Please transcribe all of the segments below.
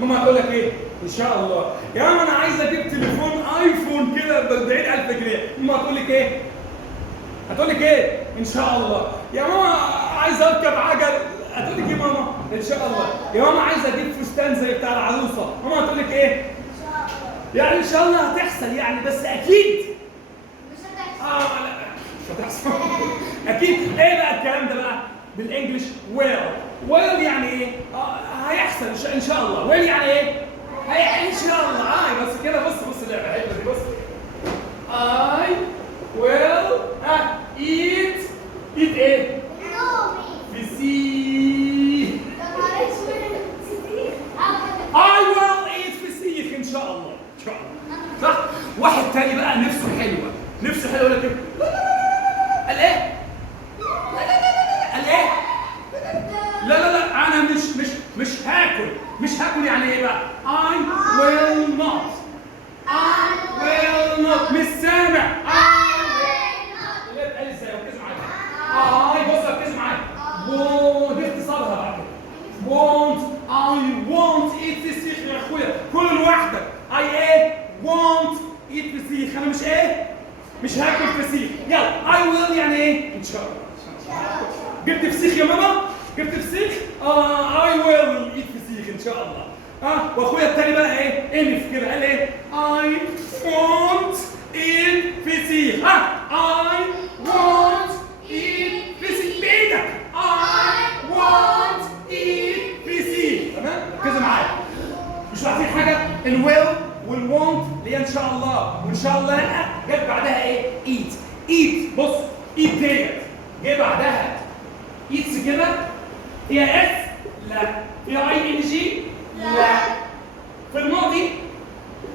ماما هتقول لك ايه؟ ان شاء الله. يا ماما انا عايز اجيب تليفون ايفون كده ب 40000 جنيه. ماما هتقول لك ايه؟ هتقول لك ايه؟ ان شاء الله. يا ماما عايز اركب عجل. هتقول لك ايه ماما؟ ان شاء الله. يا ماما عايز اجيب فستان زي بتاع العروسه. ماما هتقول لك ايه؟ ان شاء الله. يعني ان شاء الله هتحصل يعني، بس اكيد مش هتحصل. لا مش هتحصل. اكيد. ايه بقى الكلام ده بقى؟ بالانجلش ويل يعني ايه؟ هيحصل ان شاء الله. ويل يعني ايه؟ ان شاء الله. بس كده. بص اللعبه الحلوه دي. بص I will eat ايه؟ فسيخ. I will eat فسيخ ان شاء الله. ان شاء الله. صح؟ واحد تاني بقى نفسه حلوه يقول لك ايه؟ قال ايه؟ قال ايه؟ لا انا مش هاكل يعني ايه بقى؟ I will not مش سامع. قال ازاي؟ ركزوا معايا. بص ركزوا معايا. دي اختصارها بقى كده. I won't eat فسيخ يا اخويا. كل لوحدك. won't eat فسيخ. انا مش هاكل فسيخ. يلا I will يعني ايه؟ ان شاء الله. جبت فسيخ يا ماما؟ جبت فسيخ؟ I will eat فسيخ ان شاء الله. واخويا التاني بقى ايه؟ انف كده. قال ايه؟ I won't eat فسيخ. I won't eat فسيخ بايدك. I won't eat فسيخ. تمام؟ ركزوا معايا. مش عارفين حاجه؟ الويل والوونت اللي هي ان شاء الله وان شاء الله لا، جت بعدها ايه؟ ايت. بص ايت ديت جه بعدها ايتس كده. هي اس؟ لا. هي اي ان جي؟ لا. في الماضي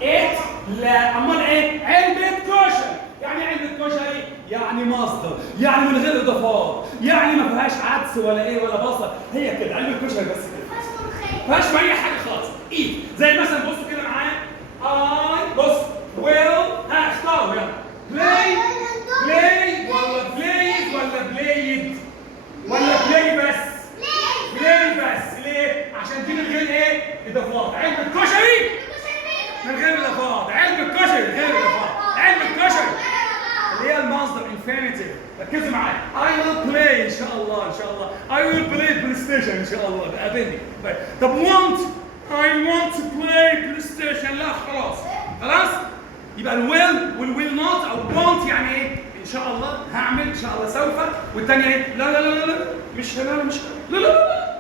ات؟ لا. امال ايه؟ علبة كشري. يعني علبة كشري يعني مصدر، يعني من غير اضافات، يعني ما فيهاش عدس ولا ايه ولا بصل. هي كده علبة كشري بس كده. ما فيهاش اي حاجة خالص. ايت. زي مثلا بصوا كده معايا. بص will. اختاروا يلا. بلاي ولا بلايز ولا بلايد ولا بلاي بس؟ بلاي بس. ليه؟ عشان دي من غير ايه؟ اضافات. علبة كشري من غير اضافات. علبة كشري من غير اضافات. علبة كشري اللي هي المصدر infinitive. ركزوا معايا. I will play ان شاء الله. I will play PlayStation ان شاء الله. ده قابلني. طب want. I want to play PlayStation. لا خلاص. يبقى الويل والويل نوت او want يعني ايه؟ ان شاء الله هعمل، ان شاء الله سوف. والثانيه ايه؟ لا مش لا.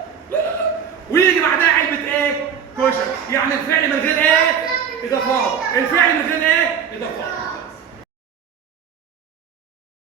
ويجي بعدها علبه ايه؟ كشري. يعني الفعل من غير ايه؟ اضافات. الفعل من غير ايه؟